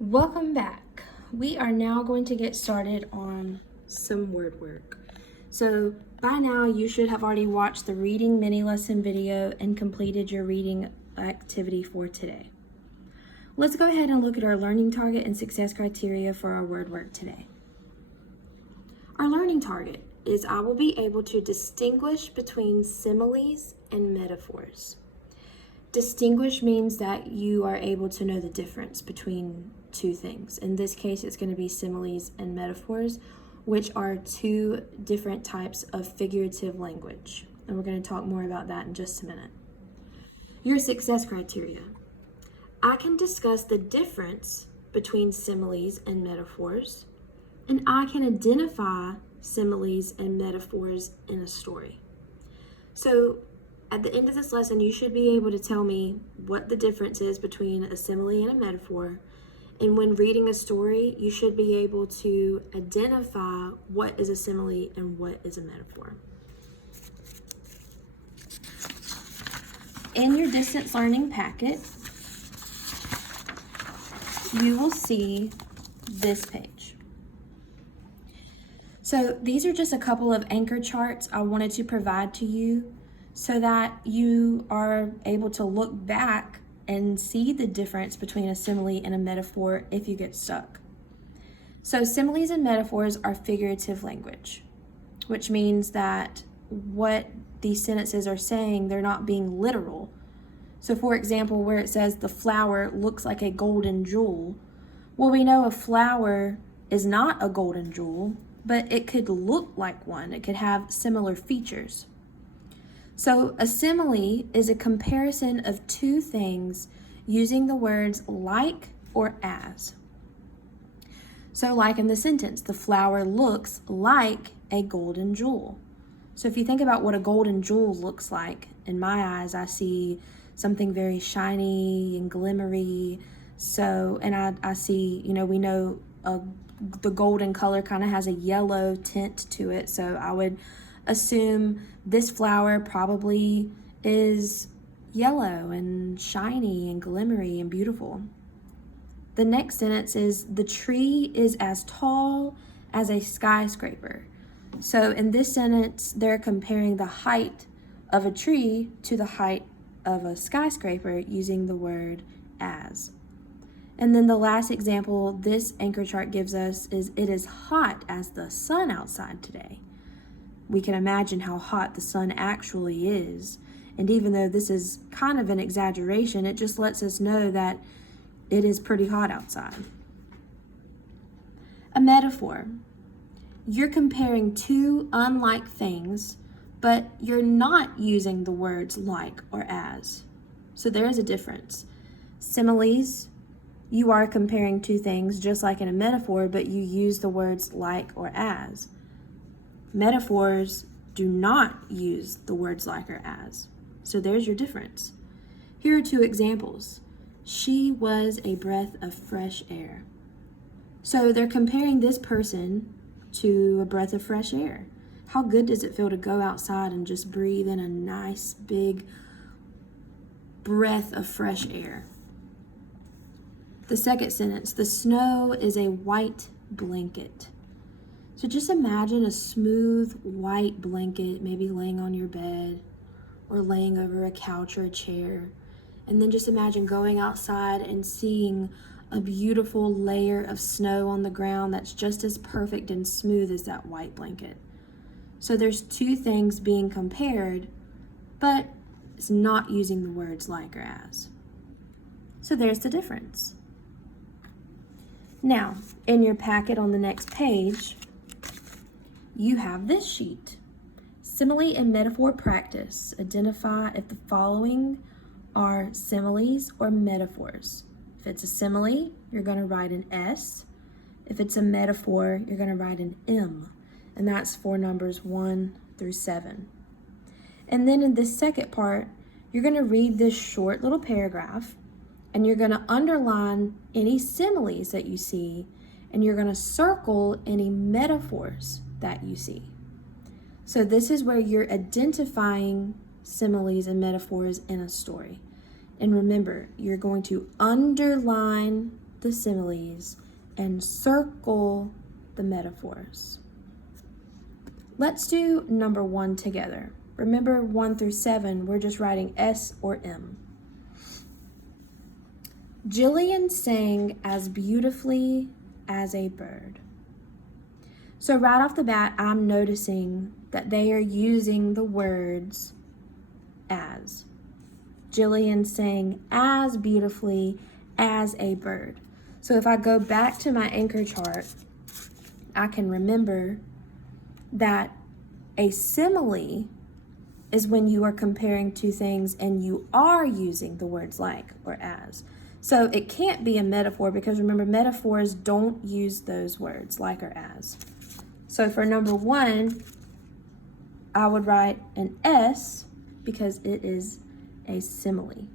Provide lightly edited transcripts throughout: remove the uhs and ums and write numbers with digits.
Welcome back. We are now going to get started on some word work. So by now you should have already watched the reading mini lesson video and completed your reading activity for today. Let's go ahead and look at our learning target and success criteria for our word work today. Our learning target is I will be able to distinguish between similes and metaphors. Distinguish means that you are able to know the difference between two things. In this case, it's going to be similes and metaphors, which are two different types of figurative language. And we're going to talk more about that in just a minute. Your success criteria. I can discuss the difference between similes and metaphors, and I can identify similes and metaphors in a story. So at the end of this lesson, you should be able to tell me what the difference is between a simile and a metaphor. And when reading a story, you should be able to identify what is a simile and what is a metaphor. In your distance learning packet, you will see this page. So these are just a couple of anchor charts I wanted to provide to you so that you are able to look back and see the difference between a simile and a metaphor if you get stuck. So similes and metaphors are figurative language, which means that what these sentences are saying, they're not being literal. So for example, where it says the flower looks like a golden jewel, well, we know a flower is not a golden jewel, but it could look like one. It could have similar features. So a simile is a comparison of two things using the words like or as. So like in the sentence, the flower looks like a golden jewel. So if you think about what a golden jewel looks like, in my eyes, I see something very shiny and glimmery. So, and I see, we know the golden color kind of has a yellow tint to it. So I would assume this flower probably is yellow and shiny and glimmery and beautiful. The next sentence is the tree is as tall as a skyscraper. So in this sentence, they're comparing the height of a tree to the height of a skyscraper using the word as. And then the last example this anchor chart gives us is it is hot as the sun outside today. We can imagine how hot the sun actually is. And even though this is kind of an exaggeration, it just lets us know that it is pretty hot outside. A metaphor. You're comparing two unlike things, but you're not using the words like or as. So there is a difference. Similes, you are comparing two things just like in a metaphor, but you use the words like or as. Metaphors do not use the words like or as. So there's your difference. Here are two examples. She was a breath of fresh air. So they're comparing this person to a breath of fresh air. How good does it feel to go outside and just breathe in a nice big breath of fresh air? The second sentence, the snow is a white blanket. So just imagine a smooth white blanket, maybe laying on your bed or laying over a couch or a chair. And then just imagine going outside and seeing a beautiful layer of snow on the ground that's just as perfect and smooth as that white blanket. So there's two things being compared, but it's not using the words like or as. So there's the difference. Now, in your packet on the next page, you have this sheet. Simile and metaphor practice. Identify if the following are similes or metaphors. If it's a simile, you're going to write an S. If it's a metaphor, you're going to write an M. And that's for numbers 1 through 7. And then in this second part, you're going to read this short little paragraph, and you're going to underline any similes that you see, and you're going to circle any metaphors that you see. So this is where you're identifying similes and metaphors in a story. And remember, you're going to underline the similes and circle the metaphors. Let's do number 1 together. Remember 1 through 7, we're just writing S or M. Jillian sang as beautifully as a bird. So right off the bat, I'm noticing that they are using the words as. Jillian sang as beautifully as a bird. So if I go back to my anchor chart, I can remember that a simile is when you are comparing two things and you are using the words like or as. So it can't be a metaphor because remember, metaphors don't use those words like or as. So for number 1, I would write an S because it is a simile.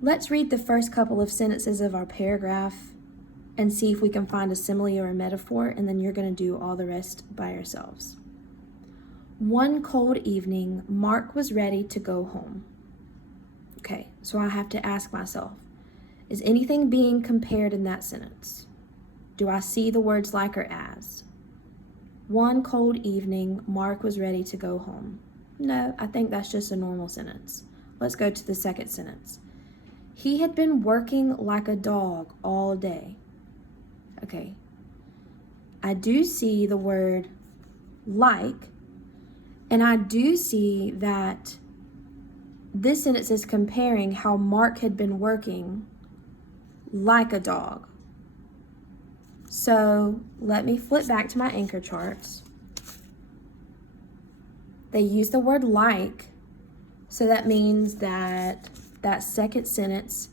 Let's read the first couple of sentences of our paragraph and see if we can find a simile or a metaphor, and then you're going to do all the rest by yourselves. One cold evening, Mark was ready to go home. Okay, so I have to ask myself, is anything being compared in that sentence? Do I see the words like or as? One cold evening, Mark was ready to go home. No, I think that's just a normal sentence. Let's go to the second sentence. He had been working like a dog all day. Okay, I do see the word like, and I do see that this sentence is comparing how Mark had been working like a dog. So let me flip back to my anchor charts. They use the word like, so that means that that second sentence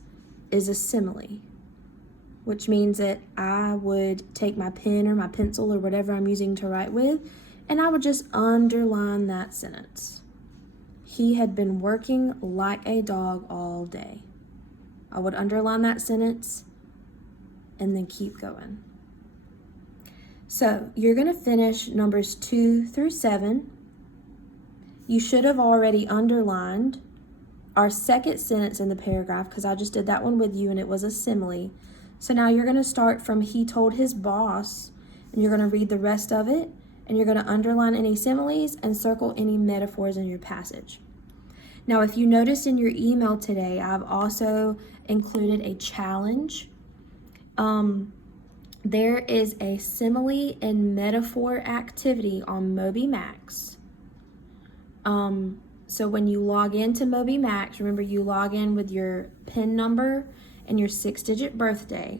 is a simile, which means that I would take my pen or my pencil or whatever I'm using to write with, and I would just underline that sentence. He had been working like a dog all day. I would underline that sentence and then keep going. So you're going to finish numbers 2 through 7. You should have already underlined our second sentence in the paragraph because I just did that one with you and it was a simile. So now you're going to start from he told his boss, and you're going to read the rest of it, and you're going to underline any similes and circle any metaphors in your passage. Now, if you noticed in your email today, I've also included a challenge. There is a simile and metaphor activity on MobyMax. So when you log into MobyMax, remember you log in with your PIN number and your 6-digit birthday.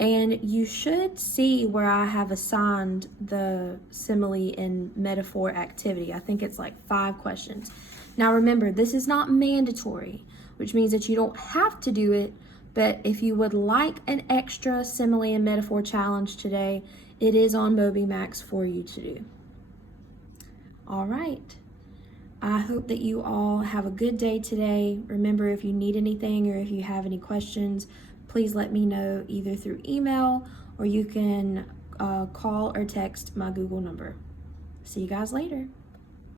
And you should see where I have assigned the simile and metaphor activity. I think it's like 5 questions. Now remember, this is not mandatory, which means that you don't have to do it, but if you would like an extra simile and metaphor challenge today, it is on MobyMax for you to do. All right. I hope that you all have a good day today. Remember, if you need anything or if you have any questions, please let me know either through email or you can call or text my Google number. See you guys later.